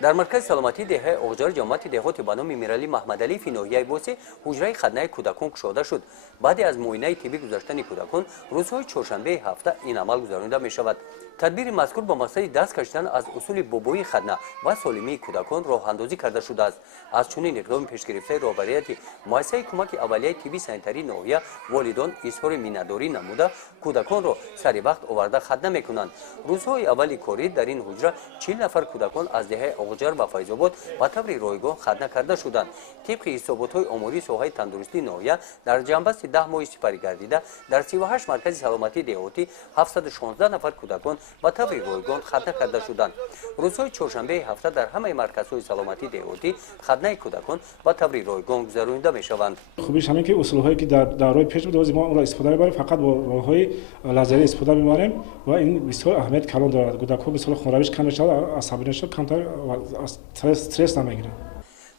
در مرکز سلامتی دهه اوجار جامعه دهات به نام میرالی محمد علی فینویای بوسی حجره خدنه کودکان گشوده شد. بعد از معاینه طبی گذاشتن کودکان روزهای چهارشنبه هفته این عمل گذرانده می شود. تدبیر مذکور با مقصد دست کشیدن از اصول بوبویی خدنه و سالمی کودکان راه اندازی کرده شده است. از چنین اقدام پیش گرفته رهبریت مؤسسه کمک اولیه طبی سانیتری نوحیه والدان اظهار مینه‌داری نموده کودکان را سر وقت آورده خدنه میکنند. روزهای اولی کاری در این حجره 40 نفر کودکان از دهه اوجر و فیض‌آباد به طور رایگان خدنه کرده شدند. طبق حسابات آماری ساحه تندرستی نوحیه در جنبست 10 ماه سپری گردیده در 38 مرکز سلامتی دهاتی 716 نفر کودکان به طور رایگان خدنه کرده شدند. روزهای چهارشنبه هفته در همه مرکزهای سلامتی دهاتی خدنه کودکان به طور رایگان گذرانیده میشوند. خوبیش همین که اصولهایی که در دورهای پیش بود ما اون را استفاده می‌بریم، فقط با راههای لازری استفاده می‌بریم و این بسیار اهمیت کلان دارد. کودکان بسیار خونرویش کم می‌شود، عصبانیت کمتر، استرس نمی‌گیرند.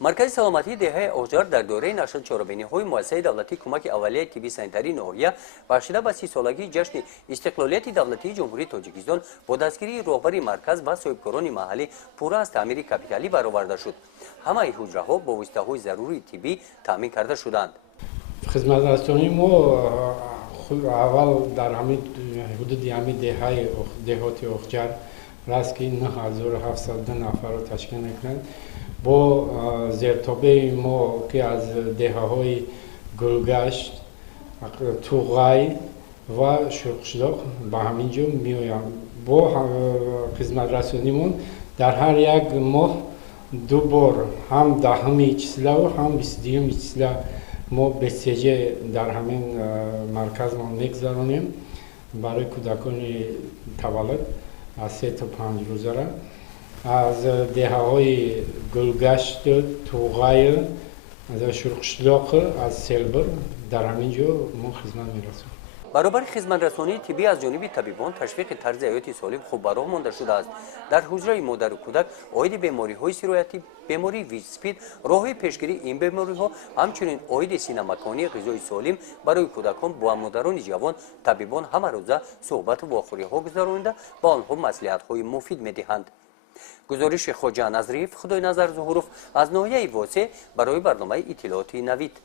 مرکز سلامتی دهه اوجار در دوره نشر چهاربینی‌های مؤسسه دولتی کمک اولیه طبی سانیتری نوحیه بخشیده به 30 سالگی جشن استقلالیت دولتی جمهوری تاجیکستان با دستگیری رهبر مرکز و صاحبکاران محلی پورا از تعمیر کاپیتالی برآورده شد. همه حجره‌ها با وسیله‌های ضروری طبی تامین کرده شدند. خدمترسانی ما اول در همین حدود همین دهات اوجار راست که 9700 نفر رو تشکیل میکنند. با زیرتابه ما که از دهه‌های گلگشت، توغای و شرقشلاق به همینجا میآیند. با خدمت رسانیمون در هر یک ماه 2 بار هم 10 چیسلا و هم 22 چیسلا ما بسیجه در همین مرکز ما میگذرانیم برای کودکان تولد از 3 تا 5 روزه را. از دهه‌های گلگشت، توغای، از شرقشلاق، از سلبر در همینجا ما خدمت میرسونیم. برابر خدمت رسانی طبی از جانب طبیبان تشویق طرز حیات سالم خوب به راه مانده شده است. در حجره مادر و کودک عاید بیماری‌های سرایتی، بیماری ویسپید، راه پیشگیری این بیماری‌ها، همچنین عاید سینه مکانی غذای سالم برای کودکان با مادران جوان طبیبان همه روزه صحبت و واخوری‌ها گذرانده با آنها مصلحت‌های مفید می‌دهند. گزارش خواجه نظریف خدای نظر ظهوروف از ناحیه واسه برای برنامه اطلاعاتی نوید.